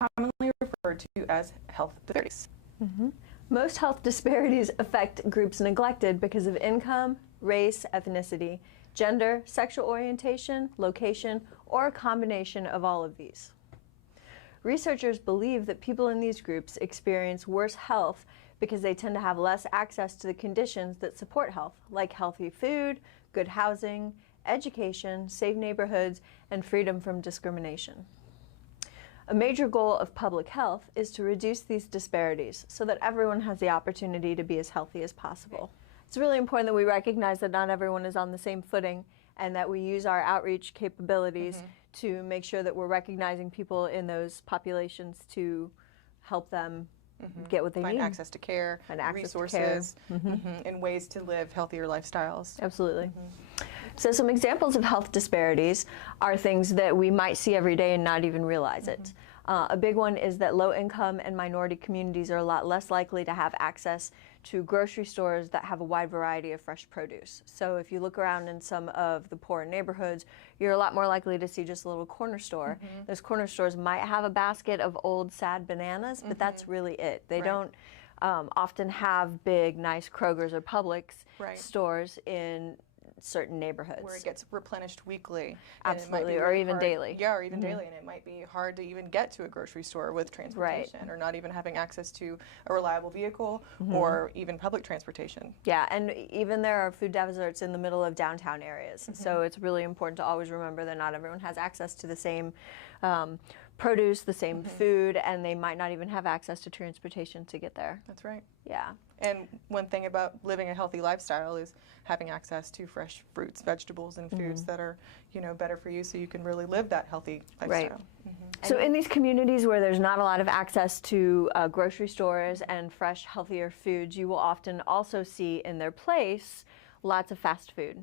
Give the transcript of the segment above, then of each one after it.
commonly referred to as health disparities. Most health disparities affect groups neglected because of income, race, ethnicity, gender, sexual orientation, location, or a combination of all of these. Researchers believe that people in these groups experience worse health because they tend to have less access to the conditions that support health, like healthy food, good housing, education, safe neighborhoods, and freedom from discrimination. A major goal of public health is to reduce these disparities so that everyone has the opportunity to be as healthy as possible. It's really important that we recognize that not everyone is on the same footing and that we use our outreach capabilities to make sure that we're recognizing people in those populations to help them get what they need. Find access to care, resources, and ways to live healthier lifestyles. Absolutely. So some examples of health disparities are things that we might see every day and not even realize it. A big one is that low-income and minority communities are a lot less likely to have access to grocery stores that have a wide variety of fresh produce. So if you look around in some of the poorer neighborhoods, you're a lot more likely to see just a little corner store. Those corner stores might have a basket of old, sad bananas, but that's really it. They don't often have big, nice Kroger's or Publix stores in certain neighborhoods. Where it gets replenished weekly. Absolutely, or even daily. Yeah, or even daily, and it might be hard to even get to a grocery store with transportation, or not even having access to a reliable vehicle, or even public transportation. Yeah, and even there are food deserts in the middle of downtown areas, so it's really important to always remember that not everyone has access to the same produce, the same food, and they might not even have access to transportation to get there. That's right. Yeah. And one thing about living a healthy lifestyle is having access to fresh fruits, vegetables, and foods that are, better for you, so you can really live that healthy lifestyle. So in these communities where there's not a lot of access to grocery stores and fresh, healthier foods, you will often also see in their place lots of fast food.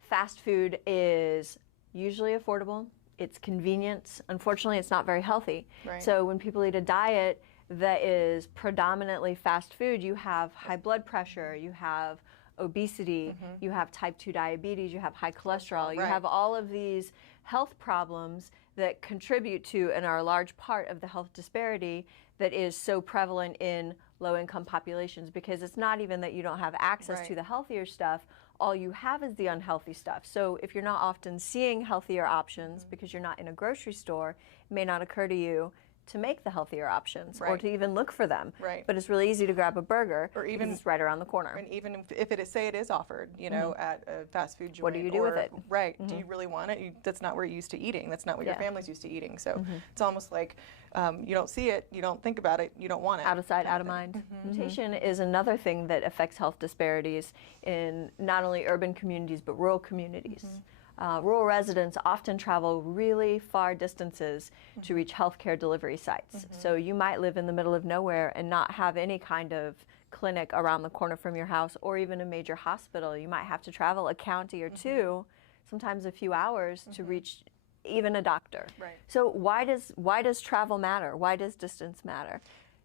Fast food is usually affordable. It's convenient. Unfortunately, it's not very healthy. So when people eat a diet that is predominantly fast food, you have high blood pressure, you have obesity, you have type 2 diabetes, you have high cholesterol, you have all of these health problems that contribute to and are a large part of the health disparity that is so prevalent in low-income populations, because it's not even that you don't have access to the healthier stuff, all you have is the unhealthy stuff. So if you're not often seeing healthier options because you're not in a grocery store, it may not occur to you to make the healthier options or to even look for them. But it's really easy to grab a burger or even it's right around the corner. And even if it is offered, at a fast food joint. What do you do with it? Do you really want it? That's not where you're used to eating. That's not what your family's used to eating. So it's almost like you don't see it, you don't think about it, you don't want it. Out of sight, out of mind. Nutrition is another thing that affects health disparities in not only urban communities but rural communities. Rural residents often travel really far distances to reach healthcare delivery sites. So you might live in the middle of nowhere and not have any kind of clinic around the corner from your house or even a major hospital. You might have to travel a county or two, sometimes a few hours, to reach even a doctor. So why does travel matter? Why does distance matter?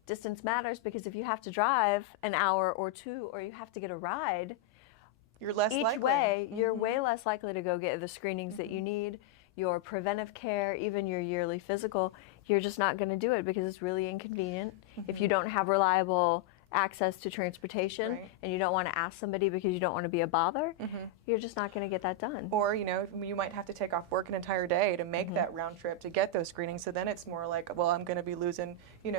Distance matters because if you have to drive an hour or two, or you have to get a ride, you're less each likely. way, you're way less likely to go get the screenings that you need, your preventive care, even your yearly physical. You're just not going to do it because it's really inconvenient. If you don't have reliable access to transportation and you don't want to ask somebody because you don't want to be a bother, you're just not going to get that done. Or, you might have to take off work an entire day to make that round trip to get those screenings. So then it's more like, well, I'm going to be losing,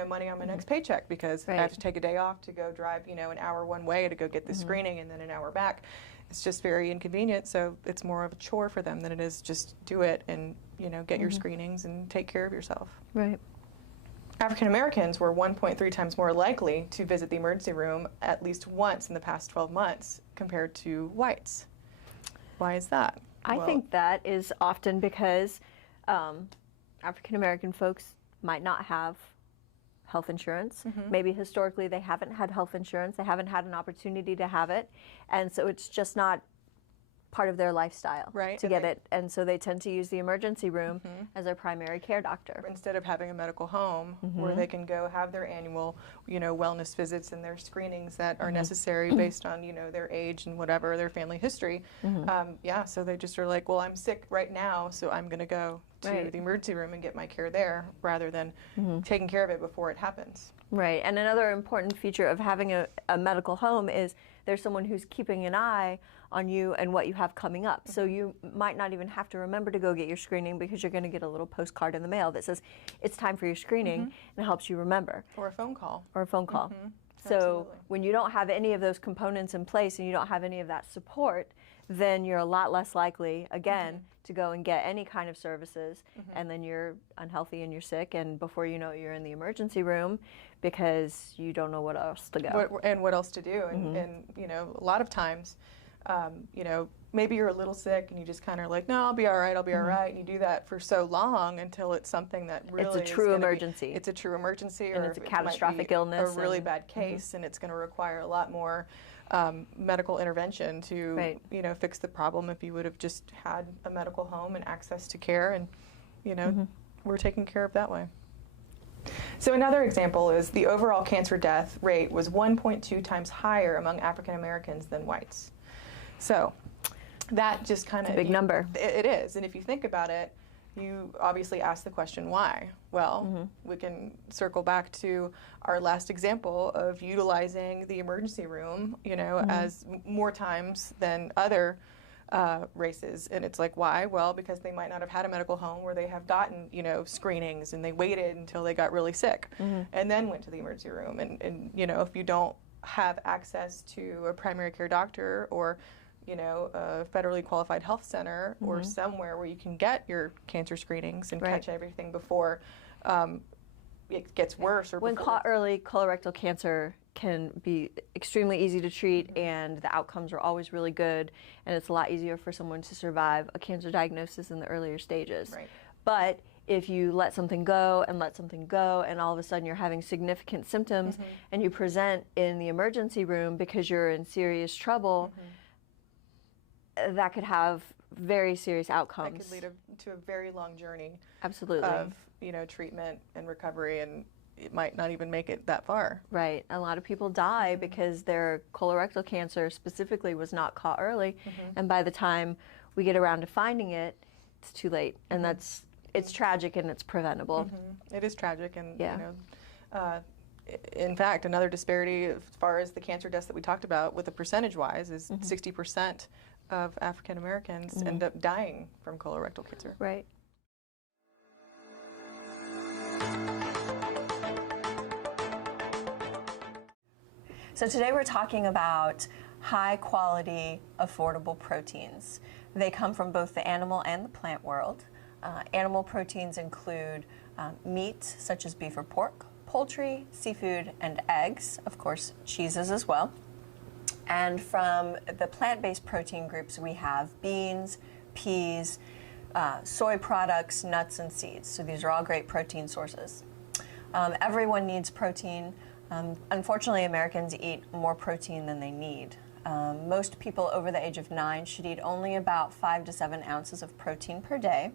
money on my next paycheck because I have to take a day off to go drive, an hour one way to go get the screening and then an hour back. It's just very inconvenient. So it's more of a chore for them than it is just do it and, get your screenings and take care of yourself. African Americans were 1.3 times more likely to visit the emergency room at least once in the past 12 months compared to whites. Why is that? I think that is often because African American folks might not have health insurance. Maybe historically they haven't had health insurance, they haven't had an opportunity to have it, and so it's just not part of their lifestyle to get it, and so they tend to use the emergency room as their primary care doctor instead of having a medical home where they can go have their annual wellness visits and their screenings that are necessary based on their age and whatever their family history. So they just are like, well, I'm sick right now, so I'm going to go to the emergency room and get my care there rather than taking care of it before it happens. Right, and another important feature of having a medical home is there's someone who's keeping an eye on you and what you have coming up. So you might not even have to remember to go get your screening because you're going to get a little postcard in the mail that says it's time for your screening and helps you remember. Or a phone call. Or a phone call. So Absolutely. when you don't have any of those components in place and you don't have any of that support, then you're a lot less likely, again, to go and get any kind of services, and then you're unhealthy and you're sick, and before you know it, you're in the emergency room because you don't know what else to go. What else to do. And you know, a lot of times, you know, maybe you're a little sick and you just kind of like, no, I'll be all right, I'll be all right. And you do that for so long until it's something that really it's a true emergency. It's a true emergency, and or it's a catastrophic illness. A really bad case, and it's going to require a lot more medical intervention to, you know, fix the problem if you would have just had a medical home and access to care, and, you know, we're taken care of that way. So another example is the overall cancer death rate was 1.2 times higher among African Americans than whites. So that just kind of... a big number. It is. And if you think about it, you obviously ask the question, why? Well, we can circle back to our last example of utilizing the emergency room, you know, as more times than other races. And it's like, why? Well, because they might not have had a medical home where they have gotten, you know, screenings, and they waited until they got really sick and then went to the emergency room. And, you know, if you don't have access to a primary care doctor or, you know, a federally qualified health center or somewhere where you can get your cancer screenings and catch everything before it gets worse. Or when caught early, colorectal cancer can be extremely easy to treat, and the outcomes are always really good, and it's a lot easier for someone to survive a cancer diagnosis in the earlier stages. Right. But if you let something go and let something go, and all of a sudden you're having significant symptoms and you present in the emergency room because you're in serious trouble, that could have very serious outcomes. That could lead to a very long journey. Absolutely. Of, you know, treatment and recovery, and it might not even make it that far. Right. A lot of people die because their colorectal cancer specifically was not caught early, and by the time we get around to finding it, it's too late. And it's tragic, and it's preventable. It is tragic, and you know, in fact, another disparity as far as the cancer deaths that we talked about with the percentage-wise is 60% of African Americans end up dying from colorectal cancer. Right. So today we're talking about high-quality, affordable proteins. They come from both the animal and the plant world. Animal proteins include meat, such as beef or pork, poultry, seafood, and eggs, of course, cheeses as well. And from the plant-based protein groups, we have beans, peas, soy products, nuts, and seeds. So these are all great protein sources. Everyone needs protein. Unfortunately, Americans eat more protein than they need. Most people over the age of 9 should eat only about 5 to 7 ounces of protein per day.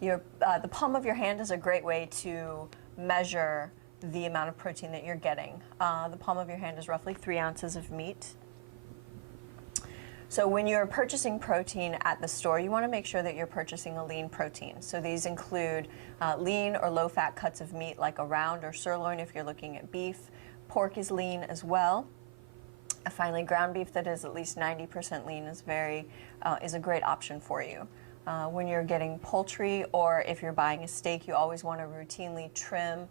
The palm of your hand is a great way to measure the amount of protein that you're getting. The palm of your hand is roughly 3 ounces of meat. So when you're purchasing protein at the store, you want to make sure that you're purchasing a lean protein. So these include lean or low-fat cuts of meat like a round or sirloin if you're looking at beef. Pork is lean as well. Finally, ground beef that is at least 90% lean is a great option for you. When you're getting poultry, or if you're buying a steak, you always want to routinely trim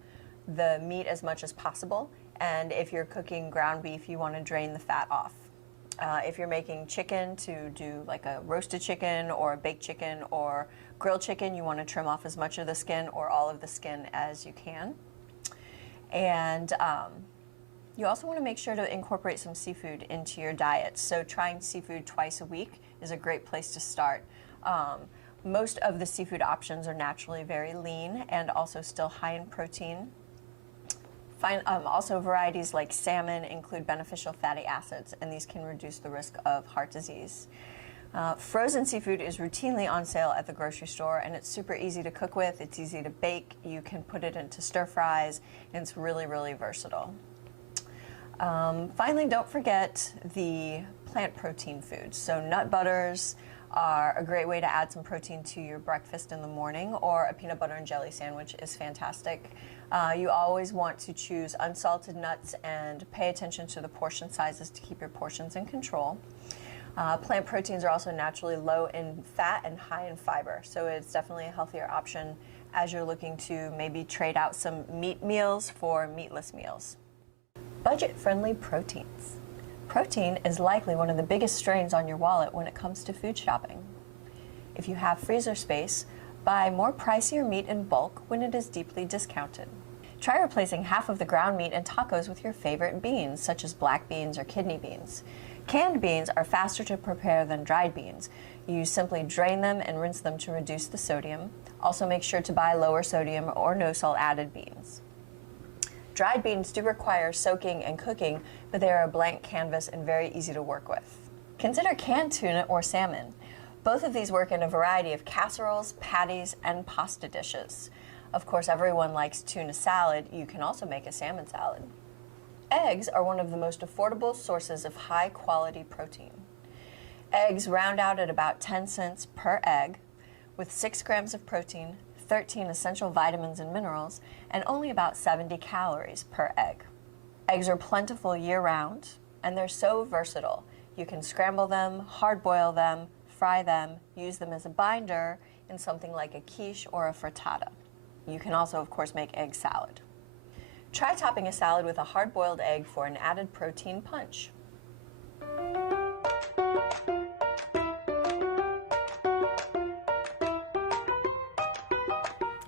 the meat as much as possible. And if you're cooking ground beef, you want to drain the fat off. If you're making chicken, to do like a roasted chicken or a baked chicken or grilled chicken, you want to trim off as much of the skin or all of the skin as you can. And you also want to make sure to incorporate some seafood into your diet. So trying seafood twice a week is a great place to start. Most of the seafood options are naturally very lean and also still high in protein. Also, varieties like salmon include beneficial fatty acids, and these can reduce the risk of heart disease. Frozen seafood is routinely on sale at the grocery store, and it's super easy to cook with. It's easy to bake. You can put it into stir fries, and it's really, really versatile. Finally, don't forget the plant protein foods. So nut butters are a great way to add some protein to your breakfast in the morning, or a peanut butter and jelly sandwich is fantastic. You always want to choose unsalted nuts and pay attention to the portion sizes to keep your portions in control. Plant proteins are also naturally low in fat and high in fiber, so it's definitely a healthier option as you're looking to maybe trade out some meat meals for meatless meals. Budget-friendly proteins. Protein is likely one of the biggest strains on your wallet when it comes to food shopping. If you have freezer space, buy more pricier meat in bulk when it is deeply discounted. Try replacing half of the ground meat in tacos with your favorite beans, such as black beans or kidney beans. Canned beans are faster to prepare than dried beans. You simply drain them and rinse them to reduce the sodium. Also make sure to buy lower sodium or no salt added beans. Dried beans do require soaking and cooking, but they are a blank canvas and very easy to work with. Consider canned tuna or salmon. Both of these work in a variety of casseroles, patties, and pasta dishes. Of course, everyone likes tuna salad. You can also make a salmon salad. Eggs are one of the most affordable sources of high-quality protein. Eggs round out at about 10 cents per egg, with 6 grams of protein, 13 essential vitamins and minerals, and only about 70 calories per egg. Eggs are plentiful year-round, and they're so versatile. You can scramble them, hard-boil them, fry them, use them as a binder in something like a quiche or a frittata. You can also, of course, make egg salad. Try topping a salad with a hard-boiled egg for an added protein punch.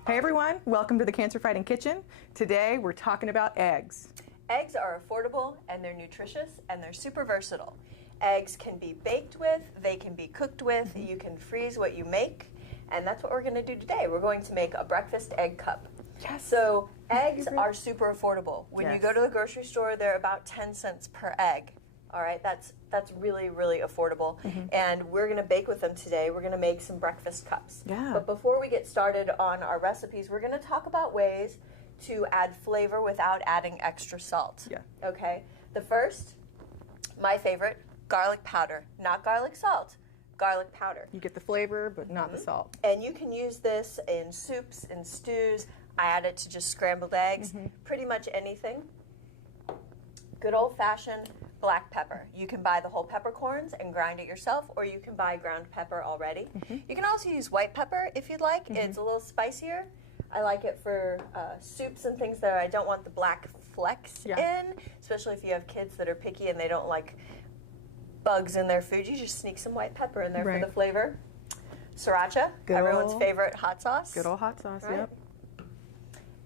Hey everyone, welcome to the Cancer Fighting Kitchen. Today we're talking about eggs. Eggs are affordable and they're nutritious and they're super versatile. Eggs can be baked with, they can be cooked with, you can freeze what you make, and that's what we're going to do today. We're going to make a breakfast egg cup. Yes. So eggs are super affordable. When you go to the grocery store, they're about 10 cents per egg. All right, that's really, really affordable. And we're going to bake with them today. We're going to make some breakfast cups. Yeah. But before we get started on our recipes, we're going to talk about ways to add flavor without adding extra salt. Yeah. Okay. The first, my favorite, garlic powder. Not garlic salt, garlic powder. You get the flavor, but not the salt. And you can use this in soups, in stews. I add it to just scrambled eggs, pretty much anything. Good old-fashioned black pepper. You can buy the whole peppercorns and grind it yourself, or you can buy ground pepper already. You can also use white pepper if you'd like. It's a little spicier. I like it for soups and things that I don't want the black flecks in, especially if you have kids that are picky and they don't like bugs in their food. You just sneak some white pepper in there for the flavor. Sriracha, everyone's favorite hot sauce. Good old hot sauce, yep.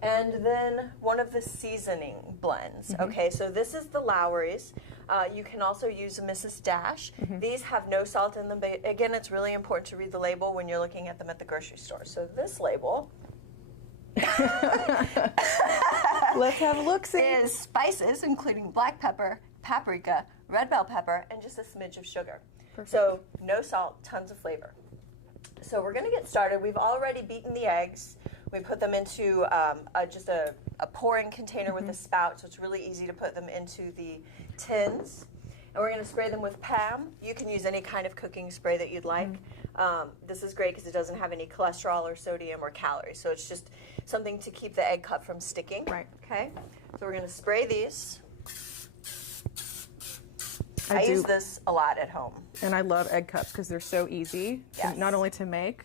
And then one of the seasoning blends. Okay, so this is the Lowry's. You can also use Mrs. Dash. These have no salt in them, but again, it's really important to read the label when you're looking at them at the grocery store. So this label let's have a look-see. Is spices, including black pepper, paprika, red bell pepper, and just a smidge of sugar. Perfect. So no salt, tons of flavor. So we're going to get started. We've already beaten the eggs. We put them into just a pouring container with a spout, so it's really easy to put them into the tins. And we're going to spray them with PAM. You can use any kind of cooking spray that you'd like. This is great because it doesn't have any cholesterol or sodium or calories, so it's just something to keep the egg cup from sticking. Right. Okay. So we're going to spray these. I use this a lot at home. And I love egg cups because they're so easy, not only to make,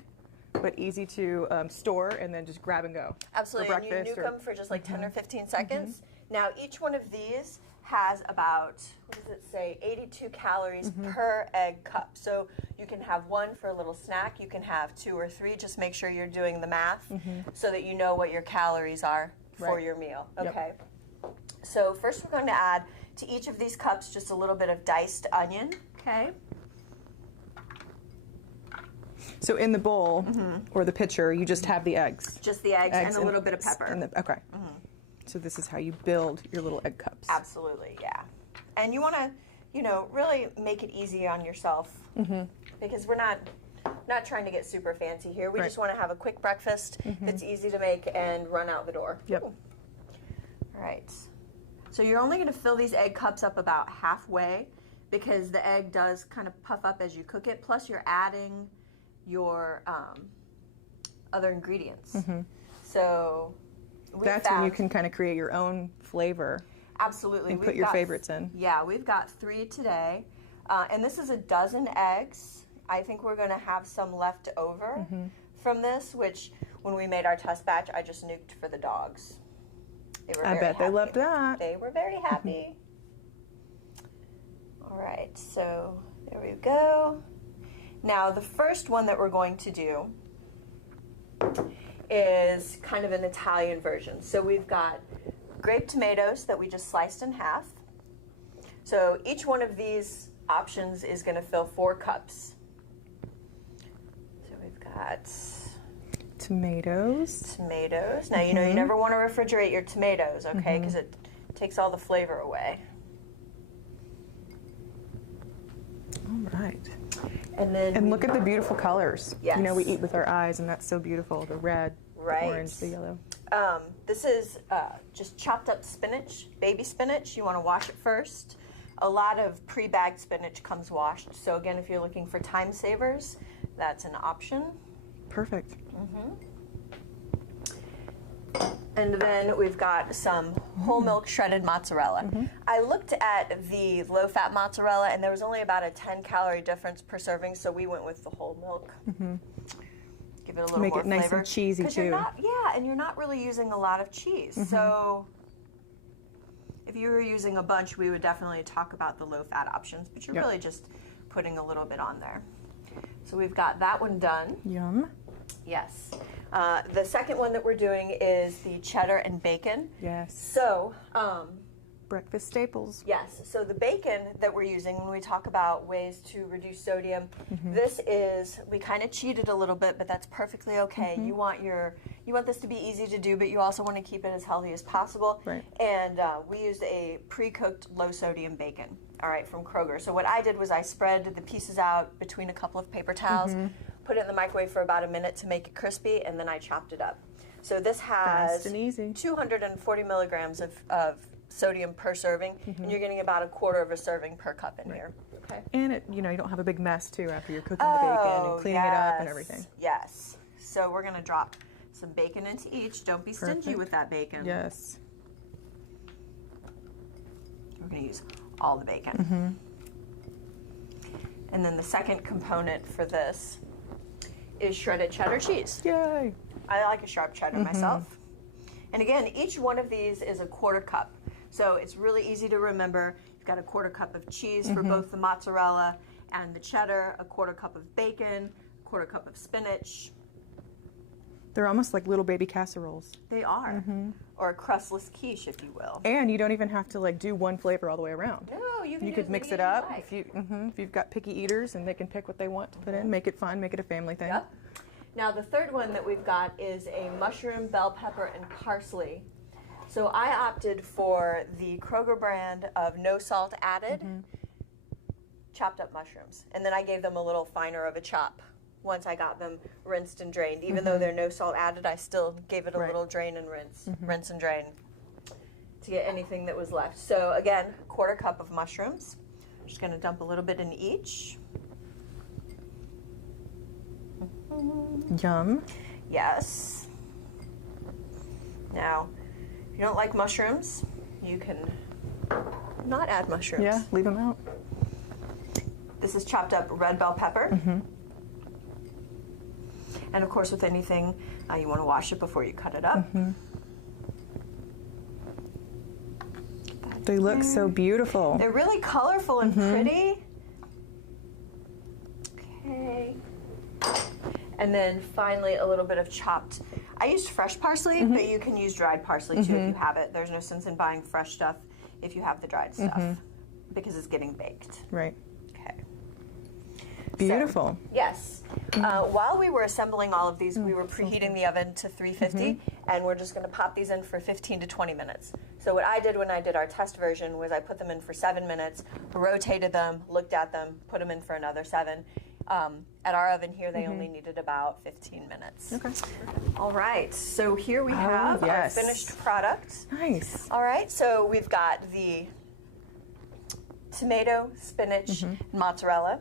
but easy to store and then just grab and go. Absolutely, and you nuke them for just like 10 or 15 seconds. Now, each one of these has about, what does it say, 82 calories per egg cup. So you can have one for a little snack, you can have 2 or 3, just make sure you're doing the math so that you know what your calories are for your meal. Okay, so first we're going to add to each of these cups just a little bit of diced onion. Okay. So in the bowl or the pitcher, you just have the eggs. Just the eggs and a little bit of pepper. Okay. So this is how you build your little egg cups. Absolutely, yeah. And you want to, really make it easy on yourself because we're not trying to get super fancy here. We just want to have a quick breakfast that's easy to make and run out the door. Yep. All right. So you're only going to fill these egg cups up about halfway because the egg does kind of puff up as you cook it. Plus, you're adding your other ingredients. So that's when you can kind of create your own flavor. Absolutely. And put your favorites in. Yeah, we've got 3 today. And this is a dozen eggs. I think we're going to have some left over from this, which when we made our test batch, I just nuked for the dogs. They were very happy. They loved that. They were very happy. All right, so there we go. Now, the first one that we're going to do is kind of an Italian version. So we've got grape tomatoes that we just sliced in half. So each one of these options is going to fill 4 cups. So we've got tomatoes. Now, you know, you never want to refrigerate your tomatoes, okay, because it takes all the flavor away. All right. And look at the beautiful colors. Yes. You know, we eat with our eyes, and that's so beautiful. The red, the orange, the yellow. This is just chopped up spinach, baby spinach. You want to wash it first. A lot of pre-bagged spinach comes washed. So again, if you're looking for time savers, that's an option. Perfect. And then we've got some whole milk shredded mozzarella. I looked at the low-fat mozzarella, and there was only about a 10-calorie difference per serving, so we went with the whole milk. Give it a little Make more it nice flavor. and cheesy, too. And you're not really using a lot of cheese. So if you were using a bunch, we would definitely talk about the low-fat options, but you're really just putting a little bit on there. So we've got that one done. Yum. Yes. The second one that we're doing is the cheddar and bacon. Yes. So, breakfast staples. yes. So the bacon that we're using when we talk about ways to reduce sodium, this is, we kind of cheated a little bit, but that's perfectly okay. You want this to be easy to do, but you also want to keep it as healthy as possible. Right. And we used a pre-cooked low-sodium bacon, all right, from Kroger. So what I did was I spread the pieces out between a couple of paper towels, put it in the microwave for about a minute to make it crispy, and then I chopped it up. So this has Fast and easy. 240 milligrams of sodium per serving, and you're getting about a quarter of a serving per cup in here. Okay. And it, you know, you don't have a big mess too after you're cooking the bacon and cleaning it up and everything. Yes. So we're going to drop some bacon into each. Don't be stingy with that bacon. Yes. We're going to use all the bacon. And then the second component for this is shredded cheddar cheese. Yay. I like a sharp cheddar myself. And again, each one of these is a quarter cup. So it's really easy to remember. You've got a quarter cup of cheese for both the mozzarella and the cheddar, a quarter cup of bacon, a quarter cup of spinach. They're almost like little baby casseroles. They are. Or a crustless quiche, if you will. And you don't even have to like do one flavor all the way around. No, you can You could mix it up if you've got picky eaters, and they can pick what they want to put in. Make it fun, make it a family thing. Yep. Now the third one that we've got is a mushroom, bell pepper, and parsley. So I opted for the Kroger brand of no salt added, chopped up mushrooms. And then I gave them a little finer of a chop once I got them rinsed and drained. Even though they're no salt added, I still gave it a little drain and rinse, rinse and drain to get anything that was left. So again, quarter cup of mushrooms. I'm just going to dump a little bit in each. Yum. Yes. Now, if you don't like mushrooms, you can not add mushrooms. Yeah, leave them out. This is chopped up red bell pepper. And of course, with anything, you want to wash it before you cut it up. They look so beautiful. They're really colorful and pretty. Okay. And then finally, a little bit of chopped. I used fresh parsley, but you can use dried parsley too if you have it. There's no sense in buying fresh stuff if you have the dried stuff because it's getting baked. Right. Okay. Beautiful. So, yes. While we were assembling all of these, we were preheating the oven to 350, and we're just going to pop these in for 15 to 20 minutes. So what I did when I did our test version was I put them in for 7 minutes, rotated them, looked at them, put them in for another 7. At our oven here, they only needed about 15 minutes. Okay. All right, so here we have our yes. finished product. Nice. All right, so we've got the tomato, spinach, and mozzarella.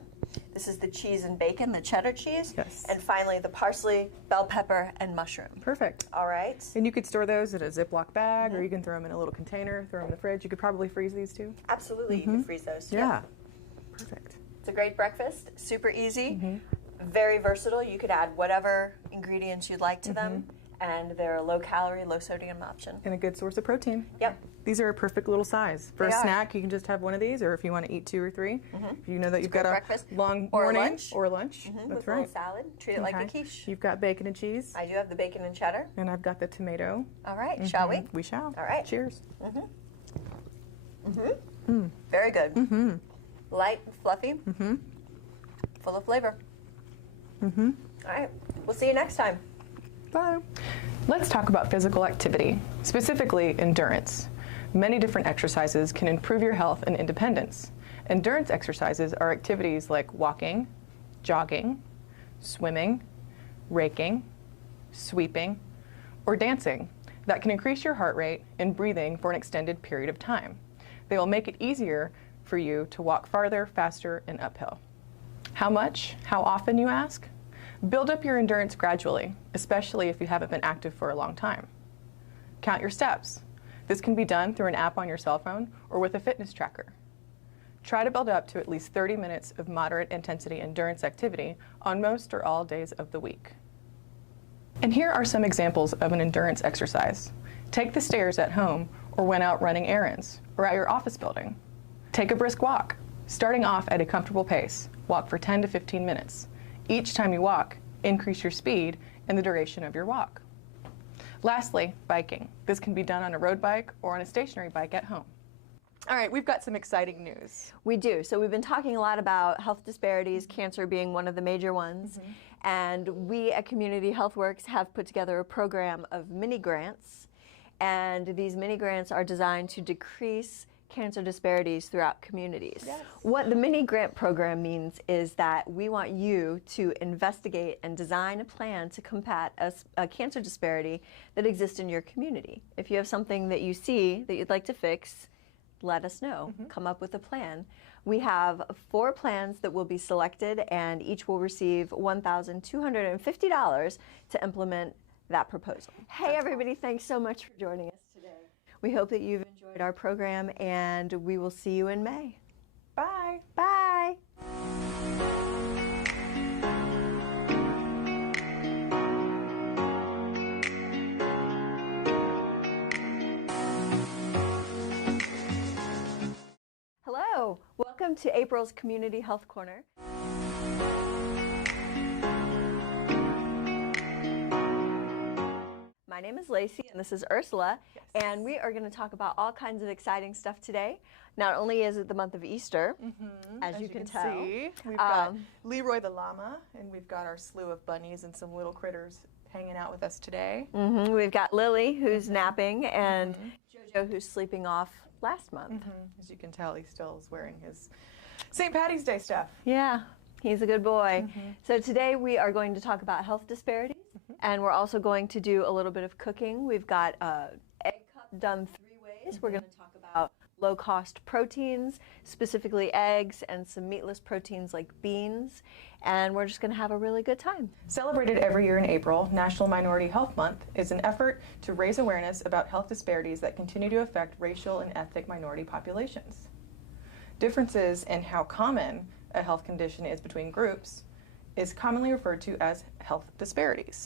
This is the cheese and bacon, the cheddar cheese. Yes. And finally, the parsley, bell pepper, and mushroom. Perfect. All right. And you could store those in a Ziploc bag, or you can throw them in a little container, throw them in the fridge. You could probably freeze these too. Absolutely, you can freeze those. Yeah. Perfect. It's a great breakfast, super easy, very versatile. You could add whatever ingredients you'd like to them, and they're a low-calorie, low-sodium option. And a good source of protein. Yep. These are a perfect little size. For They a are. snack, you can just have one of these, or if you want to eat 2 or 3. If you know that you've got a breakfast. long Or morning lunch. or lunch. With That's a right. little salad. Treat it like a quiche. You've got bacon and cheese, I do have the bacon and cheddar. and I've got the tomato. All right, shall we? We shall. All right. Cheers. Very good. Light and fluffy. Full of flavor. All right, we'll see you next time. Bye. Let's talk about physical activity, specifically endurance. Many different exercises can improve your health and independence. Endurance exercises are activities like walking, jogging, swimming, raking, sweeping, or dancing that can increase your heart rate and breathing for an extended period of time. They will make it easier for you to walk farther, faster, and uphill. How much? How often, you ask? Build up your endurance gradually, especially if you haven't been active for a long time. Count your steps. This can be done through an app on your cell phone or with a fitness tracker. Try to build up to at least 30 minutes of moderate intensity endurance activity on most or all days of the week. And here are some examples of an endurance exercise. Take the stairs at home or when out running errands or at your office building. Take a brisk walk, starting off at a comfortable pace. Walk for 10 to 15 minutes. Each time you walk, increase your speed and the duration of your walk. Lastly, biking. This can be done on a road bike or on a stationary bike at home. All right, we've got some exciting news. We do. So we've been talking a lot about health disparities, cancer being one of the major ones. And we at Community Health Works have put together a program of mini grants. And these mini grants are designed to decrease cancer disparities throughout communities. Yes. What the mini grant program means is that we want you to investigate and design a plan to combat a cancer disparity that exists in your community. If you have something that you see that you'd like to fix, let us know. Come up with a plan. We have 4 plans that will be selected, and each will receive $1,250 to implement that proposal. Hey everybody, thanks so much for joining us today. We hope that you've enjoyed our program, and we will see you in May. Bye. Bye. Hello, welcome to April's Community Health Corner. My name is Lacey and this is Ursula, and we are going to talk about all kinds of exciting stuff today. Not only is it the month of Easter, as you can tell. See, we've got Leroy the llama, and we've got our slew of bunnies and some little critters hanging out with us today. We've got Lily, who's napping, and Jojo, who's sleeping off last month. As you can tell, he still is wearing his St. Patty's Day stuff. Yeah, he's a good boy. So today we are going to talk about health disparities, and we're also going to do a little bit of cooking. We've got egg cup done 3 ways. We're going to talk about low-cost proteins, specifically eggs, and some meatless proteins like beans, and we're just going to have a really good time. Celebrated every year in April, National Minority Health Month is an effort to raise awareness about health disparities that continue to affect racial and ethnic minority populations. Differences in how common a health condition is between groups is commonly referred to as health disparities.